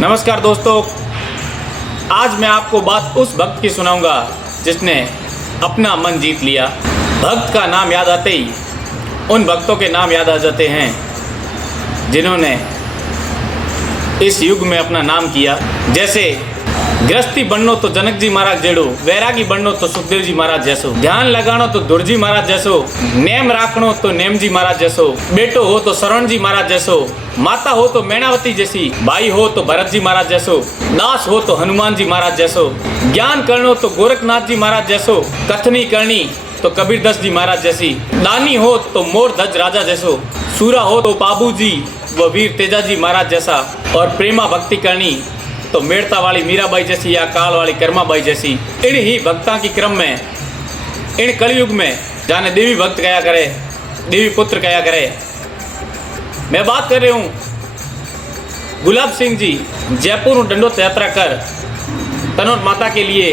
नमस्कार दोस्तों, आज मैं आपको बात उस भक्त की सुनाऊंगा जिसने अपना मन जीत लिया। भक्त का नाम याद आते ही उन भक्तों के नाम याद आ जाते हैं जिन्होंने इस युग में अपना नाम किया। जैसे गृहस्थी बननो तो जनक जी महाराज जेड़ो, वैरागी बननो तो सुखदेव जी महाराज जैसो, ध्यान लगानो तो दुर्जी महाराज जैसो, नेम राखनो तो नेम जी महाराज जैसो, बेटो हो तो शरण जी महाराज जैसो, माता हो तो मैणावती जैसी, भाई हो तो भरत जी महाराज जैसो, दास हो तो हनुमान जी महाराज जैसो, ज्ञान करनो तो गोरखनाथ जी महाराज जैसो, कथनी करनी तो कबीरदास जी महाराज जैसी, दानी हो तो मोर ध्वज राजा जैसो, सूरा हो तो बाबू जी व वीर तेजा जी महाराज जैसा, और प्रेमा भक्ति करनी तो मेड़ता वाली मीराबाई जैसी या काल वाली कर्माबाई जैसी। इन ही भक्ता की क्रम में इन कलयुग में जाने देवी भक्त कया करे, देवी पुत्र कया करे। मैं बात कर रही हूँ गुलाब सिंह जी, जयपुर दंडोत यात्रा कर तनोट माता के लिए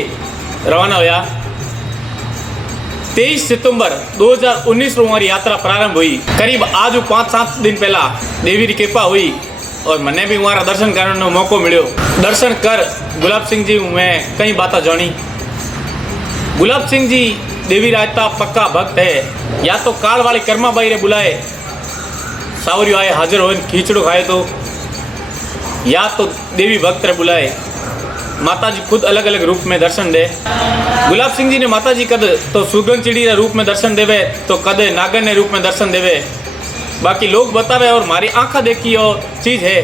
रवाना हुआ। 23 सितंबर 2019 को हमारी यात्रा प्रारंभ हुई। करीब आज 5-7 दिन पहला देवी की कृपा हुई और मैंने भी वहाँ दर्शन करने का मौको मिलो। दर्शन कर गुलाब सिंह जी मैं कई बातें जानी। गुलाब सिंह जी देवी रायता पक्का भक्त है। या तो काल वाली कर्माबाई रे बुलाए, सावरियो आए हाजिर हो खींचड़ो खाए तो, या तो देवी भक्त रे बुलाए, माता जी खुद अलग अलग रूप में दर्शन दे। गुलाब सिंह जी ने माता जी कद तो सुगन चिड़ी रे रूप में दर्शन देवे तो कदे नागर ने रूप में दर्शन देवे। बाकी लोग बतावे और हमारी आंखा देखी और चीज़ है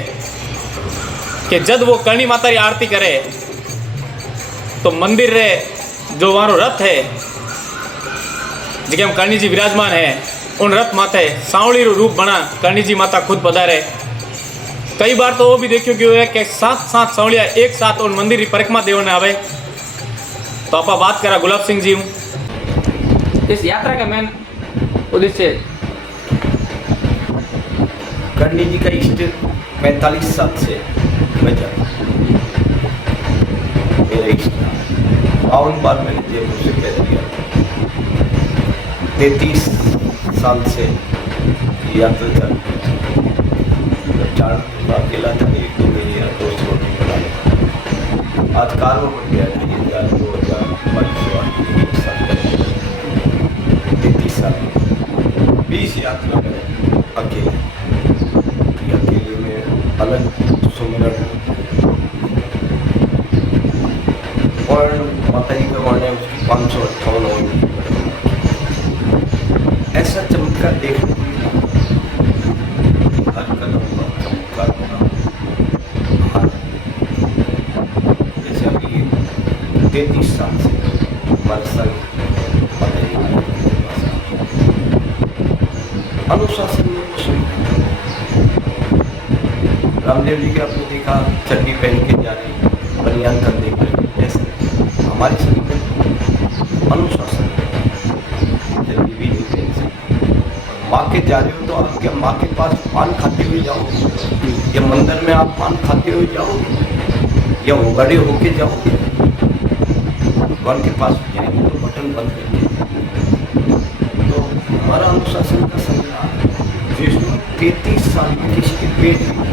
कि जब वो करणी माता की आरती करे तो मंदिर रे जो वहाँ रथ है जिके हम करणी जी विराजमान है, उन रथ माथे सांवली रूप बना करणी जी माता खुद पधारे। कई बार तो वो भी देखियो कि 7 सांवलिया एक साथ उन मंदिर की परिक्रमा देवने आवे। तो आप बात करा गुलाब सिंह जी हूँ। इस यात्रा का मेन उद्देश्य करणी जी का इष्ट 45 साल से मेरा इष्ट 52 बार मैंने जयपुर से पैदल किया। 33 साल से यात्रा चल रही। 4 अकेला था, 1-2 महीने दोस्त लोग नहीं बना। आज कार में बढ़ गया था। 33 साल 20 यात्रा करें अकेले में अलग सुमिरन और माता जी का वर्णन है उसकी 558 ऐसा चमत्कार देखने को मिला। हर कदम पर चमत्कार होना। जैसे अभी 33 साल से हमारे संग माता जी अनुशासन में रामदेव जी के आपने देखा चड्डी पहन के जा रही, बनियान करने के लिए। ऐसे हमारे शरीर में अनुशासन चड्डी भी नहीं पहन सकते। माँ के जा रहे हो तो आप क्या माँ के पास पान खाते हुए जाओगे, या मंदिर में आप पान खाते हुए जाओगे, या उगड़े होके जाओगे। भगवान के पास जाएंगे तो बटन बंद करेंगे। तो हमारा अनुशासन का संग्राम जिसमें 33 साल में किसी के पेट में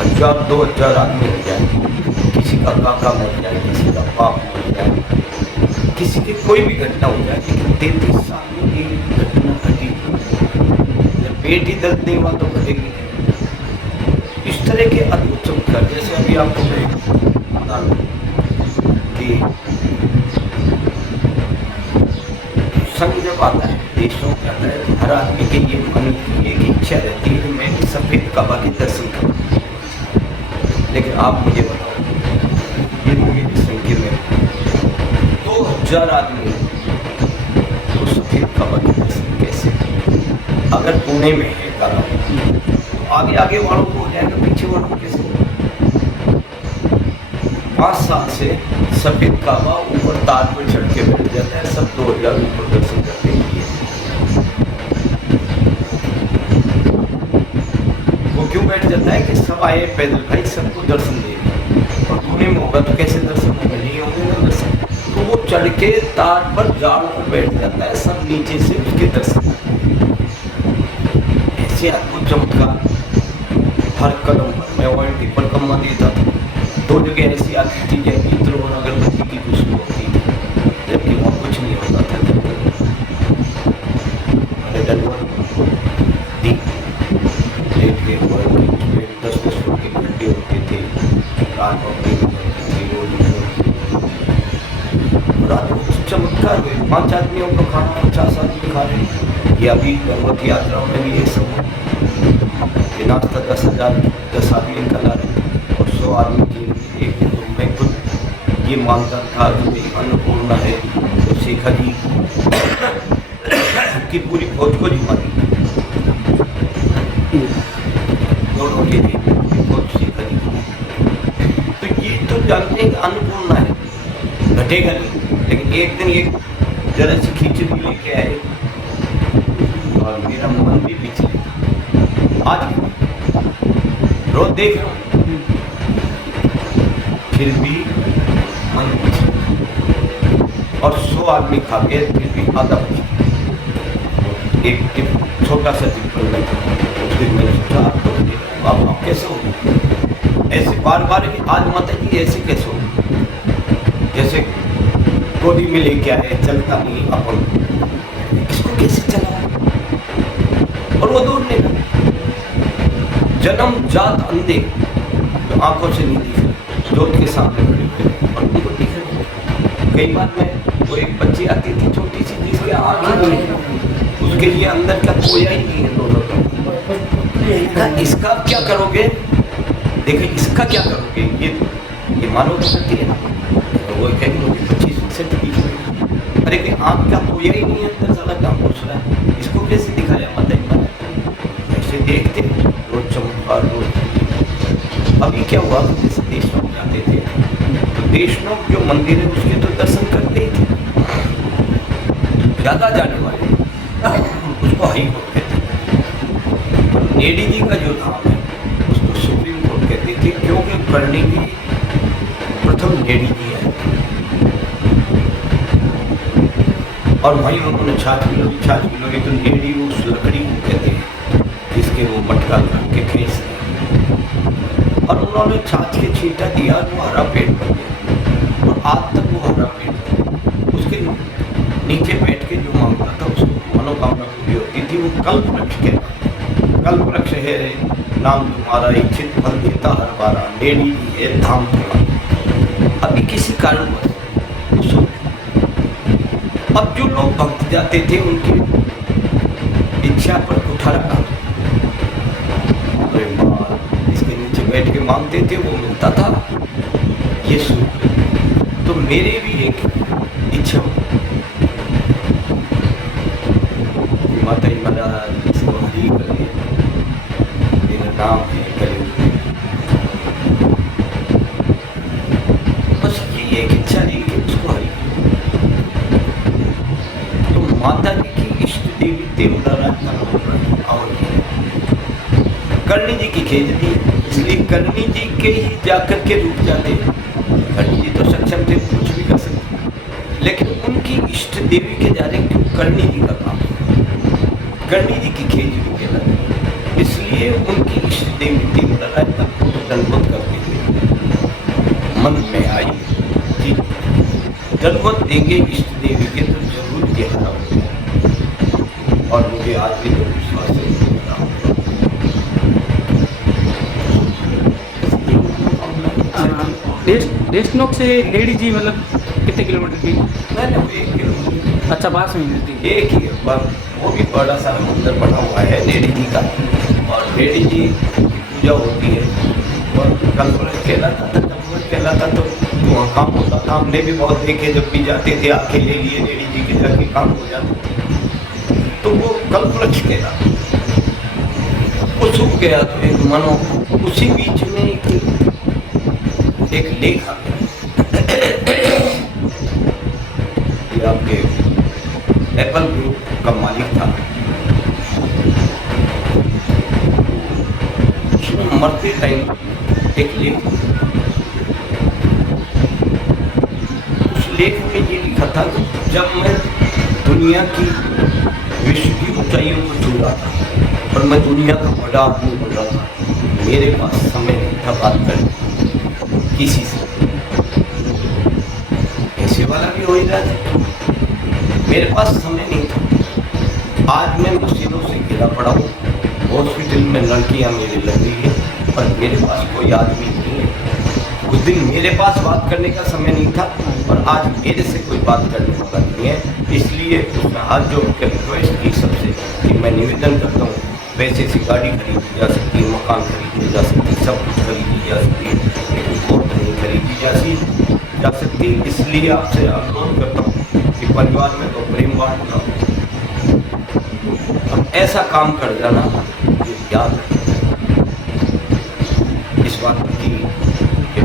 1000-2000 आदमी हो जाए, किसी का काका मर जाए, किसी का बाप मर जाए, किसी की कोई भी घटना हो जाए, लेकिन 33 साल में एक घटना घटी। जब पेट ही दर्द नहीं हुआ तो घटेगी। इस तरह के अद्भुत चमत्कार जैसे अभी आपको मैं बता दूं कि संग जब आता है, देशों में आता है, हर आदमी के ये मन की एक इच्छा रहती है कि मैं सफेद काबा के दर्शन करूं। लेकिन आप मुझे बताओ, ये मेरी संख्या में 2000 आदमी तो सफेद काबा के दर्शन कैसे? अगर पुणे में है काबा तो आगे आगे वालों को हो जाएगा, पीछे वालों को कैसे? 5 साल से सफेद काबा ऊपर तार पर चढ़ के बैठ जाता है। सब 2000 ऊपर दर्शन करते हैं। वो क्यों बैठ जाता है कि सब आए पैदल भाई, सबको दर्शन दे। और पुणे में होगा तो कैसे दर्शन होंगे? नहीं होंगे ना दर्शन। तो वो चढ़ के तार पर जाड़ पर बैठ जाता है, सब नीचे से उसके दर्शन। ऐसे अद्भुत चमत्कार हर कदम पर। मैं ऑयल टिपर कमा देता था, 2 जगह ऐसी आती थी जब इत्र और अगरबत्ती की खुशबू होती थी, जबकि वहाँ कुछ नहीं होता था। जब तक मैंने डलवर दी लेट के हुआ कि उसमें 10-10 फुट के गड्ढे होते थे, रात होती थी, रोज रात को चमत्कार हुए। 5 आदमियों का खाना 50 आदमी खा रहे हैं। ये अभी भगवत यात्राओं में भी ये सब नाश्ता 10 आदमी का ला रहे और 100 आदमी के एक। तो मैं खुद ये मानता था कि भाई अन्नपूर्णा है, तो शेखा जी की पूरी फौज को जिम्मा दी, दोनों के लिए फौज शेखा जी को। तो ये तो जानते हैं कि अन्नपूर्णा है, घटेगा नहीं। लेकिन एक दिन एक जरा सी खिचड़ी लेके आए और मेरा मन भी पिछले आज रोज देख रहा हूँ, फिर भी मन और 100 आदमी खा गए, फिर भी आधा एक छोटा सा टिप्पण में उस दिन मैंने सोचा अब आप कैसे हो ऐसे बार बार। आज माता जी ऐसे कैसे हो, जैसे गोदी में लेके आए, चलता नहीं अपन, इसको कैसे चला। और वो दूर नहीं, जन्म जात अंधे, तो आंखों से नहीं दिख रहे, जोत के सामने खड़े हुए और उनको दिख रहे। कई बार मैं वो एक बच्ची आती थी छोटी सी जिसके आंखें नहीं, उसके लिए अंदर का कोया ही नहीं है दोनों का। इसका क्या करोगे, देखिए इसका क्या करोगे, ये मानो तो सकती है ना। तो वो कहेगी बच्ची से दिख रही, अरे कि आंख का कोया ही नहीं है, अंदर साला काम पूछ रहा है, इसको कैसे दिखाया माता ऐसे देखते रोज चमत्कार रोज। अभी क्या हुआ, जैसे देशनोक जाते थे तो देशनोक जो मंदिर है उसके तो दर्शन करते ही थे, ज्यादा जाने वाले उसको हाई कोर्ट कहते थे। नेडी जी का जो धाम है उसको सुप्रीम कोर्ट कहते थे, क्योंकि करने की प्रथम नेडी जी है। और वहीं उन्होंने छाछ मिलोगी तो नेडी उस लकड़ी को कहते हैं जिसके वो मटका के खेस, और उन्होंने छाछ के छींटा दिया, वो हरा पेट बन गया और आज तक वो हरा पेट। उसके नीचे बैठ के जो मांगता था उसको मनोकामना पूरी होती थी। वो कल्पवृक्ष के कल्पवृक्ष है नाम तुम्हारा, इच्छित फल देता हर बारा, नेडी जी है धाम तुम्हारा। अभी किसी कारण अब जो लोग भक्त जाते थे उनकी इच्छा पर कुठारा काम, इसके नीचे बैठ के मांगते थे, वो मिलता था। ये सुन तो मेरे भी एक इच्छा माता जी महाराज इसको हरी करे, मेरा नाम है करे, बस ये एक इच्छा नहीं कि उसको हरी। तो माता जी की इष्ट देवी देवराज और करणी जी की खेज दी, इसलिए करणी जी के ही जाकर के रुक जाते। करणी जी तो सक्षम थे, कुछ भी कर सकते, लेकिन उनकी इष्ट देवी के जा रहे क्यों, करणी जी का काम, करणी जी की खेज भी कहलाती, इसलिए उनकी इष्ट देवी देवराज तक को दंडवत करते थे। मन में आई कि दंडवत देंगे इष्ट देवी के तो जरूर ये हरा होगा, और मुझे आज भी तो विश्वास है। देशनोक से नेडी जी मतलब कितने किलोमीटर की? नहीं 1 किलोमीटर। अच्छा, पास में मिलती है। एक ही वो भी बड़ा सा मंदिर बना हुआ है नेडी जी का, और नेडी जी की पूजा होती है। और कल्पवृक्ष कहलाता था, कल्पवृक्ष कहलाता तो वहाँ काम होता था। हमने भी बहुत देखे, जब भी जाते थे आके ले लिए नेडी जी के जाके काम हो जाते थे, तो वो कल्पवृक्ष कहलाता। वो सूख गया तो एक मनो उसी बीच में एक लेख आ गया, ये आपके एप्पल ग्रुप का मालिक था, उसने मरते टाइम एक लेख, उस लेख में ये लिखा था कि जब मैं दुनिया की विश्व की ऊंचाइयों को छू रहा था और मैं दुनिया का बड़ा आदमी बन रहा था। मेरे पास समय नहीं था बात करने किसी से, ऐसे वाला भी हो ही रहा था, मेरे पास समय नहीं था। आज मैं मशीनों से घिरा पड़ा हूँ, हॉस्पिटल में लड़कियाँ मेरी लग रही है और मेरे पास कोई आदमी नहीं है। उस दिन मेरे पास बात करने का समय नहीं था और आज मेरे से कोई बात करने वाला नहीं है। इसलिए उसमें हाथ जोड़ के रिक्वेस्ट की सबसे कि मैं निवेदन करता हूँ, पैसे से गाड़ी खरीदी जा सकती है, मकान खरीदी जा सकती है, सब कुछ खरीदी जा सकती है, लेकिन वोट नहीं खरीदी जा सकती। इसलिए आपसे अनुरोध करता हूँ कि परिवार में तो प्रेम बांटना, हम ऐसा काम कर जाना कि याद इस बात की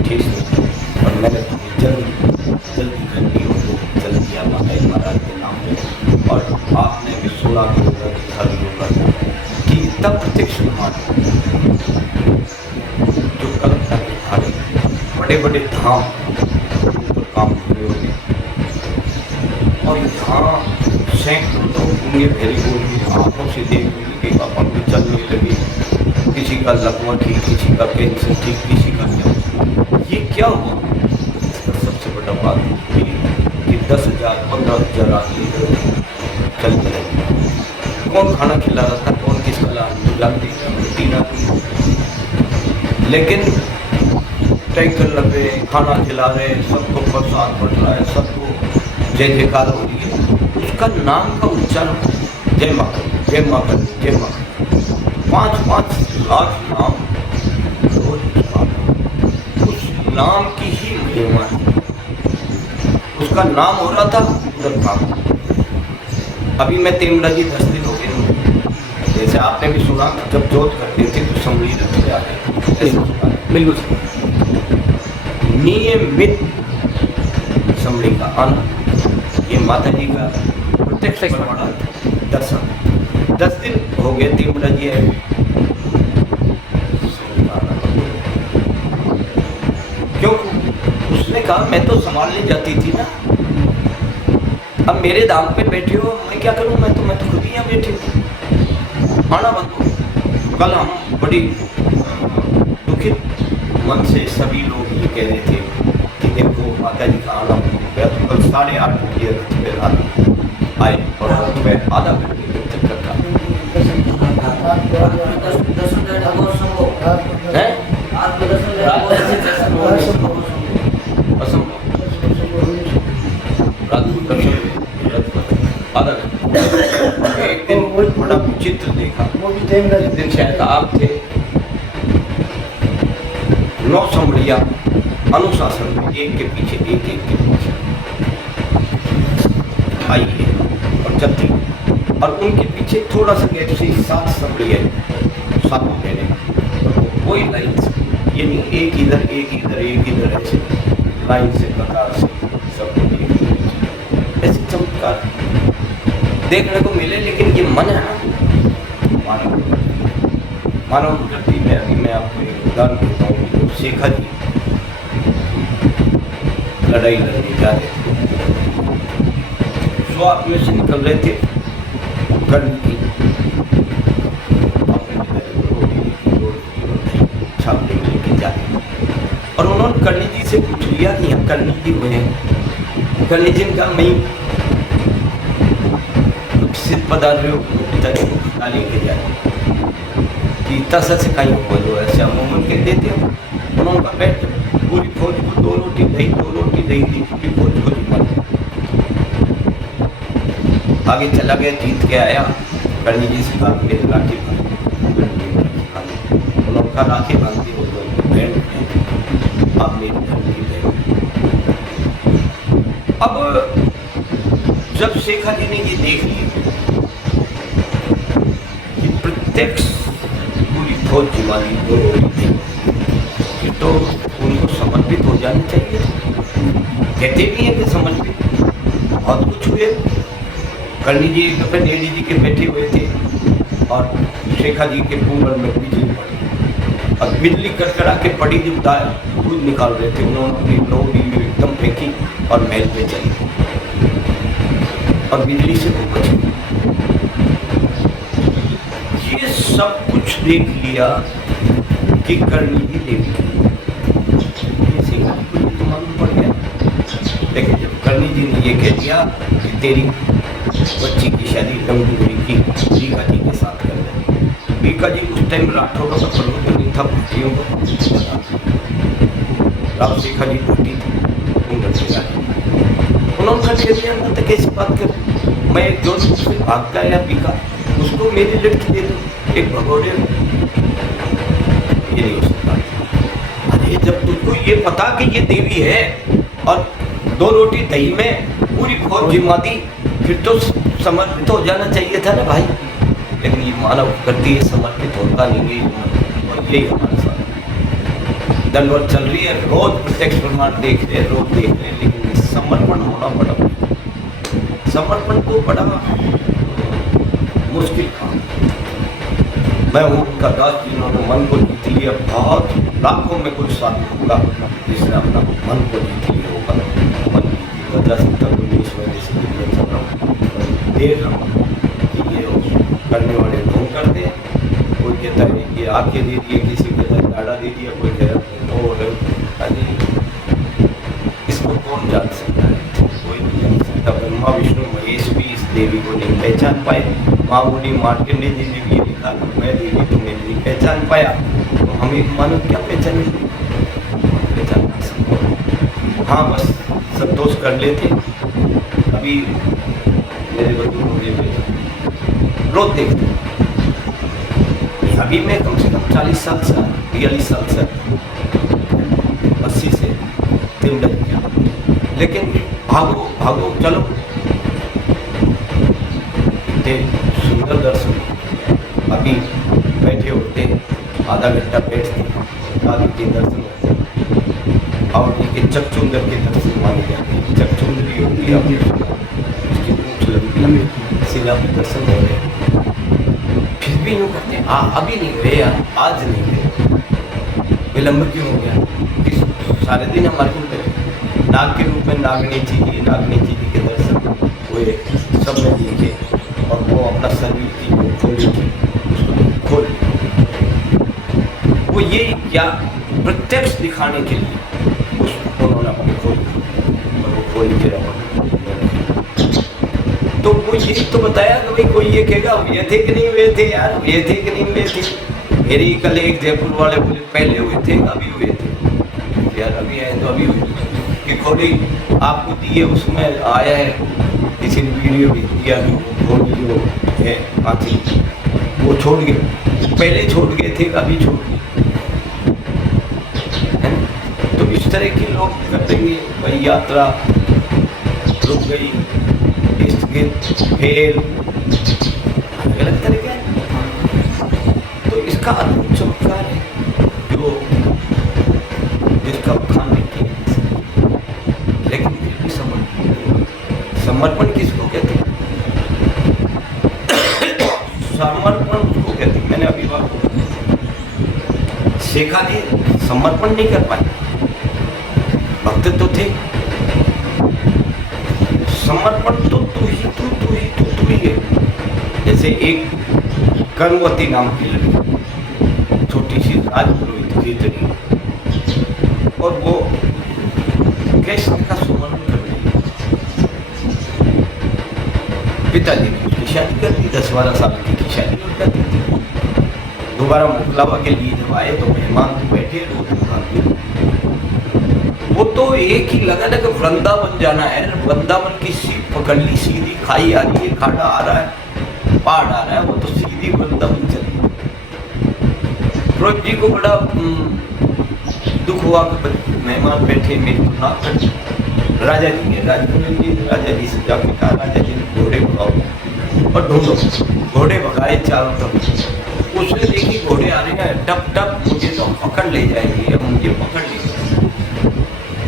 ठीक नहीं। और मैंने जल्दी करनी हो तो जल्दी आना है महाराज के नाम पे। और आपने भी सुना भी होगा, देखा भी होगा कि तब प्रत्यक्ष जो कल्पना के भारी बड़े बड़े धाम पर काम हुए होंगे और धाम सैकड़ों लोग होंगे, फेरी होंगे, आँखों से देखने लगे, अपन भी चलने लगे, किसी का लकवा ठीक, किसी का कैंसर ठीक, किसी का ये क्या हुआ। सबसे बड़ा बात कि 10,000 15,000 आदमी चल रहे, कौन खाना खिला रहा था, कौन किसका लाभ जानते, 3 आदमी, लेकिन टैंकर लगे, खाना खिला रहे, सबको प्रसाद बढ़ रहा है, सबको जय जयकार हो रही है। उसका नाम का उच्चारण जय माँ जय माँ जय माँ, 5-5 लाख नाम नाम की ही महिमा है। उसका नाम हो रहा था उधर काम। अभी मैं तेमरा जी 10 दिन हो गए, जैसे आपने भी सुना जब जोत करते थे तो संगली रखते आते, बिल्कुल नियमित संगली का आना, ये माता जी का प्रत्यक्ष दर्शन। 10 दिन हो गए तेमरा जी है, क्यों? उसने कहा मैं तो संभालने जाती थी ना, अब मेरे दाम पे बैठे हो, मैं क्या करूं, मैं तो खुद ही यहाँ बैठी हूँ, आना बंद हो। कल हम बड़ी दुखित मन से सभी लोग ये कह रहे थे कि देखो माता जी का आना बंद हो गया। तो कल 8:30 बजे रात आए और मैं आधा घंटे तक करता एक दिन बड़ा विचित्र देखा, जिस दिन शायद आप थे, 9 संभलिया अनुशासन में एक के पीछे एक के पीछे आई है और चलती, और उनके पीछे थोड़ा सा गैप से 7 संभलिया, 7 बहने, कोई लाइन से, ये नहीं एक इधर एक इधर एक इधर, ऐसे लाइन से प्रकार से सब ऐसे चमत्कार देखने को मिले। लेकिन ये मन है ना, मानव प्रकृति में। अभी मैं आपको एक उदाहरण देता हूँ, तो शेखा जी लड़ाई लड़ने जा रहे थे, स्वाप में से निकल रहे थे, कर्ण की छाप लेके जा रहे, और उन्होंने कर्ण जी से पूछ लिया कि हम कर्ण जी हुए हैं। कर्ण जी का मैं सिद्ध पदार्थ पिताजी को खाने के जाए कि तसा से कहीं बोलो, ऐसे अमूमन कह देते हो। उन्होंने कहा बैठ, पूरी फौज को 2 रोटी दही दी, पूरी फौज को जुमा। आगे चला गया, जीत के आया, कर्ण जी से कहा मेरे राखी बांध, उन्होंने कहा राखी बांधती हो तो बहन आप मेरी धर्म की बहन। अब जब शेखा जी ने ये देख लिया कि प्रत्यक्ष पूरी फौज जिमानी तो उनको समर्पित हो जाना चाहिए। कहते भी हैं कि समर्पित बहुत कुछ हुए। कर्ण जी एक दफे लेडी जी के बैठे हुए थे और शेखा जी के कुंभल में बिजली पड़ी, और बिजली कड़कड़ा के पड़ी, जब दूध निकाल रहे थे, उन्होंने अपनी लोग एकदम फेंकी और महल पे चली और बिजली से वो बची। ये सब कुछ देख लिया कि करनी ही देवी ये सीखा को ये तो मालूम पड़ गया। लेकिन जब करनी जी ने ये कह दिया कि तेरी बच्ची की शादी रंगूरी की बीका जी के साथ कर दे। बीका जी उस टाइम राठौड़ों का प्रमुख नहीं था, भूतियों का राव शेखा जी भूती थी, उन्होंने कह दिया मैं तो कैसी बात कर, मैं एक जोधपुर से भाग का या बीका उसको मेरी लड़की दे दूँ एक भगोड़े, ये नहीं हो सकता। अरे जब तुझको ये पता कि ये देवी है और 2 रोटी दही में पूरी फौज जिम्मा दी, फिर तो समर्पित हो जाना चाहिए था ना भाई। लेकिन ये मानव करती है, समर्पित होता नहीं है। और यही हमारे साथ दंडवत चल रही है, रोज प्रत्यक्ष प्रमाण देख रहे हैं, रोज देख रहे हैं, लेकिन समर्पण होना बड़ा, समर्पण तो बड़ा मुश्किल काम। मैं हूँ उनका दास जिन्होंने मन को जीत लिया, बहुत लाखों में कोई साथी होगा जिसने अपना मन को जीत लिया होगा। मन की वजह से तक इस वजह से मैं चल रहा हूँ, देख रहा हूँ कि ये करने वाले ढोंग करते हैं। कोई कहता है ये आँखें दे दिए, किसी कहता है दाढ़ा दे दिया, कोई कहता है और अरे इसको कौन जान सकता है, कोई नहीं जान सकता। ब्रह्मा विष्णु महेश भी इस देवी को नहीं पहचान पाए। माँ बोली मार्कंडेय जी ने भी लिखा मैं देवी तो मैं नहीं पहचान पाया, तो हम एक मानव क्या पहचानेंगे, पहचान नहीं सकते। हाँ बस संतोष कर लेते। अभी मेरे बच्चों को रोज देखते, अभी मैं कम से कम 40 साल से 42 साल से 80 से 3 डज गया, लेकिन भागो भागो चलो इतने सुंदर दर्शन। अभी बैठे होते आधा घंटा बैठते आगे के दर्शन होते और के चकचुंदर के दर्शन माने जाते हैं। चकचुंदरी होती है अपनी उसकी पूंछ लंबी शिला पे दर्शन हो रहे, फिर भी यूँ करते हैं अभी नहीं हुए यार, आज नहीं हुए, विलम्ब क्यों हो गया। किस सारे दिन हमारे को करें नाग के रूप में नागनी जी के दर्शन हुए, सब में देखे और वो अपना शरीर की खोली थी उसको खोल, वो ये क्या प्रत्यक्ष दिखाने के लिए उसको उन्होंने अपनी खोली और वो खोल के रखा। तो वो यही तो बताया कि भाई कोई ये कहेगा हुए थे कि नहीं हुए थे यार, हुए थे कि नहीं हुए थे। मेरी कल एक जयपुर वाले बोले पहले हुए थे अभी हुए थे यार, अभी आए तो अभी हुए कि खोली आपको दी है, उसमें आया है किसी ने वीडियो भेज दिया खोली जो है हाथी वो छोड़ गए, पहले छोड़ गए थे अभी छोड़ गए। तो इस तरह के लोग कर देंगे भाई, यात्रा रुक गई, फेल अलग तरीके हैं। तो इसका अद्भुत चमत्कार है जो जिसका बखान नहीं किया, लेकिन फिर भी समर्पण किसको कहते हैं? समर्पण उसको कहते हैं। मैंने अभी बात शेखा जी समर्पण नहीं कर पाए, भक्त तो थे, समर्पण तो तू ही है। जैसे एक कर्मवती नाम की लड़की, छोटी सी राजपुरोहित की लड़की, और वो कृष्ण का सुमरण कर रही है। पिताजी ने उसकी शादी कर दी, 10-12 साल की शादी हो जाती थी। दोबारा मोकलावा के लिए जब आए तो मेहमान बैठे लोग, वो तो एक ही लगा ना कि वृंदावन जाना है, वृंदावन की सीट पकड़ ली, सीधी खाई आ रही है, खाड़ा आ रहा है, पहाड़ आ रहा है, वो तो सीधी वृंदावन चली। रोज जी को बड़ा दुख हुआ कि मेहमान बैठे मेरे को ना कर। राजा जी ने राजा जी से जाके कहा, राजा जी ने घोड़े भगाओ और ढूंढो। घोड़े भगाए चारों तरफ, उसने देखी घोड़े आ रहे हैं टप टप, मुझे तो पकड़ ले जाएंगे, अब मुझे पकड़ ले जाएंगे।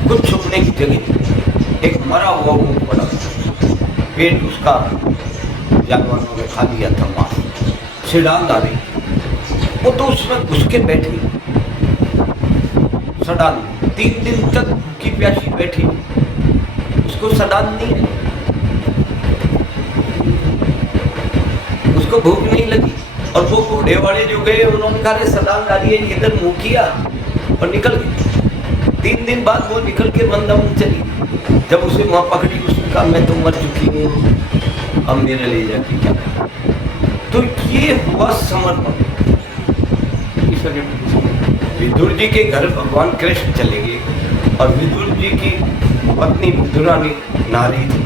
कुछ छुपने की जगह एक मरा हुआ ऊँट पड़ा, पेट उसका जानवरों ने खा लिया था, मांस सिडांग आ रही, वो तो उसमें घुस के बैठी सडान। 3 दिन तक भूखी प्यासी बैठी, उसको सडान नहीं है, उसको भूख नहीं लगी और वो घोड़े वाले जो गए उन्होंने कहा रे सलाम डालिए, इधर मुँह किया और निकल गए। 3 दिन बाद वो निकल के मंदम चली। जब उसे वहाँ पकड़ी उसने कहा मैं तो मर चुकी हूँ, अब मेरे ले जाके क्या करना। तो ये हुआ समर्पण। ईश्वर के प्रति। विदुर जी के घर भगवान कृष्ण चले गए और विदुर जी की पत्नी विदुरा ने नारी थी।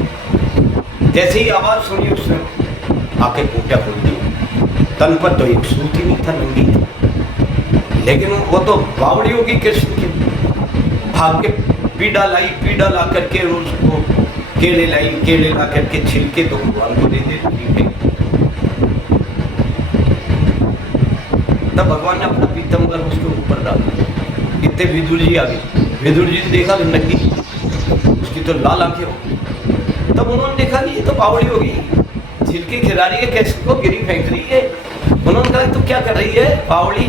जैसे ही आवाज सुनी उसने आके पूजा खोल दी। तन पर तो एक सूत ही नहीं था, नंगी थी, लेकिन वो तो बावड़ी होगी कृष्ण की। भाग के पीड़ा ला करके उसको केले ला करके छिलके तो भगवान को दे दे। तब भगवान ने अपना पीतम्बर उसके ऊपर डाला। इतने विदुर जी आ गए। विदुर जी ने देखा नंगी, उसकी तो लाल आंखें हो गई। तब उन्होंने देखा कि ये तो बावड़ी हो गई, छिलके खिला रही है, कैसे को गिरी फेंक रही है। उन्होंने कहा तो क्या कर रही है बावड़ी,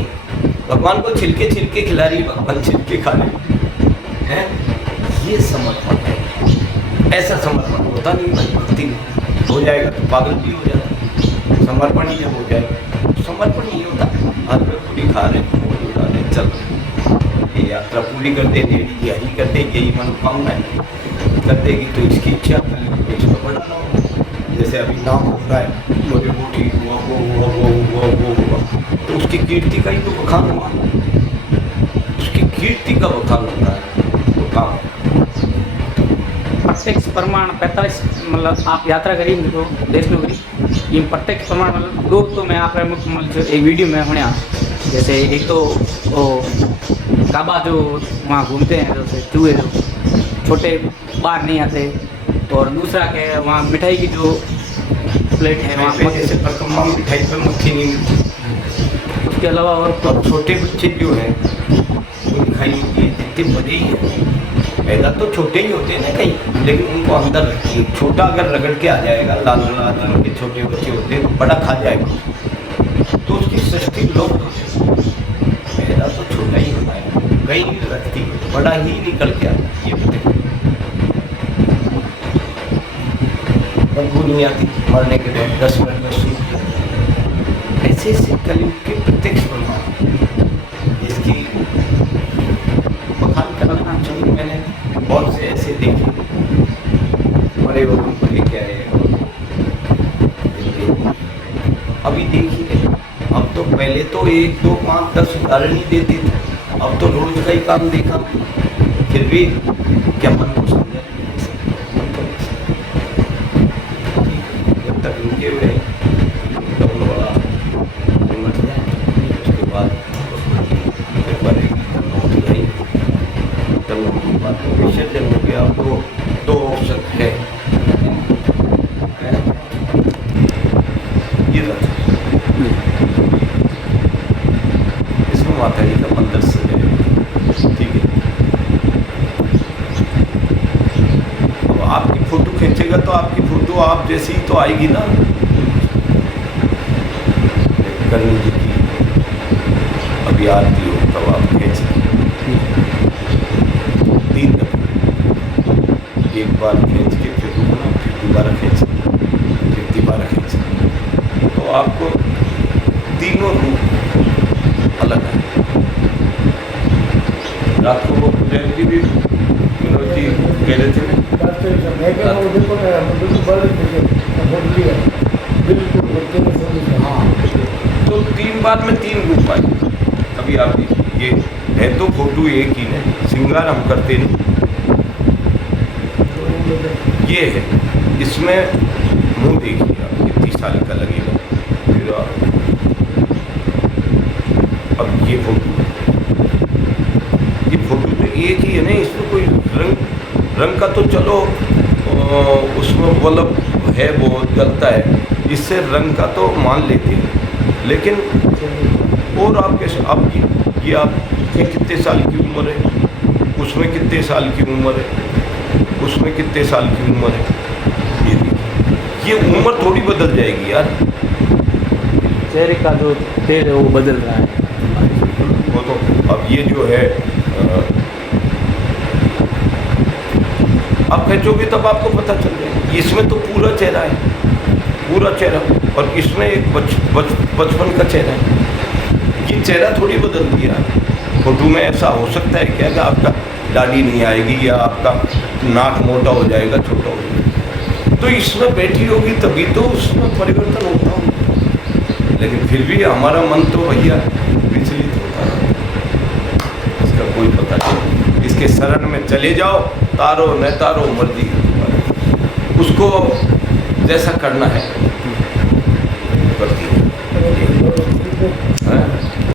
भगवान को छिलके खिला रही है, भगवान छिलके खा रहे हैं। ये समर्पण है। ऐसा समर्पण होता नहीं भाई, भक्ति हो जाएगा तो पागल भी हो जाता। समर्पण ही जब हो जाएगा, समर्पण ही होता। आज में पूरी खा रहे उड़ा रहे, चल ये यात्रा पूरी कर दे, यही कर दे, यही मनोकामना कर देगी तो इसकी इच्छा इसको बढ़ाना होगा। जैसे अभी नाम हो रहा है, मुझे वो ठीक हुआ, वो हुआ, तो उसकी कीर्ति का ही तो बखान हुआ। उसकी कीर्ति का बखान होता है तो काम। प्रत्यक्ष प्रमाण 45 मतलब आप यात्रा करी तो देश में करी, ये प्रत्यक्ष प्रमाण मतलब दो तो मैं आप मतलब एक वीडियो में होने जैसे एक तो वो काबा जो वहाँ घूमते हैं जैसे चूहे जो छोटे बाहर नहीं आते, और दूसरा क्या है वहाँ मिठाई की जो प्लेट है वहाँ जैसे परकम्मा मिठाई पर मक्खी नहीं मिलती। उसके अलावा और छोटे बच्चे जो हैं वो दिखाई जितने बड़े ही हैं, पैदा तो छोटे ही होते हैं ना कहीं, लेकिन उनको अंदर रखिए। छोटा अगर रगड़ के आ जाएगा, लाल रंग के छोटे बच्चे होते हैं, बड़ा खा जाएगा तो उसकी सृष्टि लोग पैदा तो छोटा ही होता है, कहीं नहीं रखती, बड़ा ही निकल के आता है। ये बताइए बदबू नहीं आती मरने के बाद 10 मिनट में सूख। ऐसे ऐसे कलयुग के प्रत्यक्ष प्रमाण इसकी बखान करना चाहिए। मैंने बहुत से ऐसे देखे, बड़े बड़े को लेके आए, अभी देखिए। अब तो पहले तो 1, 2, 5, 10 उदाहरण ही देते थे, अब तो रोज का ही काम देखा। फिर भी क्या मन को समझा, जब तक उनके हुए तब बड़ा मच जाए, उसके बाद विसर्जन हो गया। दो ऑप्शन है, ये रथ इसमें माता जी का मंदिर सजाए, ठीक है। अब आपकी फोटो खींचेगा तो आपकी फोटो आप जैसी तो आएगी ना। करनी जी की अभी आरती हो तब आप खींचेंगे 3 दफे, एक बार खींच के फिर रुकना, फिर दोबारा खींचना, फिर दोबारा खींचना, तो आपको तीनों रूप अलग है। रात को वो पुजारी जी भी विनोद जी कह रहे थे हाँ, तो 3 बार में 3 रूप आए। अभी आप ये है तो फोटो एक ही है, श्रृंगार हम करते नहीं। ये है, इसमें मुंह देखिए आप कितनी साल का लगेगा। फिर अब ये फोटो तो एक ही है ना, इसमें कोई रंग का तो चलो उसमें बल्ब है वो जलता है, इससे रंग का तो मान लेते हैं, लेकिन और आप कैसे आप ये आप कितने साल की उम्र है, उसमें कितने साल की उम्र है, उसमें कितने साल की उम्र है, ये उम्र थोड़ी बदल जाएगी यार। चेहरे का जो तेल है वो बदल रहा है। वो तो अब ये जो है आप खींचोगे तब आपको पता चल जाएगा। इसमें तो पूरा चेहरा है, पूरा चेहरा, और इसमें एक बचपन का चेहरा है। ये चेहरा थोड़ी बदल दिया। फोटो में ऐसा हो सकता है क्या कि आपका दाढ़ी नहीं आएगी या आपका नाक मोटा हो जाएगा, छोटा हो जाएगा, तो इसमें बैठी होगी तभी तो उसमें परिवर्तन होता होगा। लेकिन फिर भी हमारा मन तो भैया विचलित होता है, इसका कोई पता नहीं। इसके शरण में चले जाओ, तारो न तारो मर्जी है तुम्हारी। उसको जैसा करना है करती है।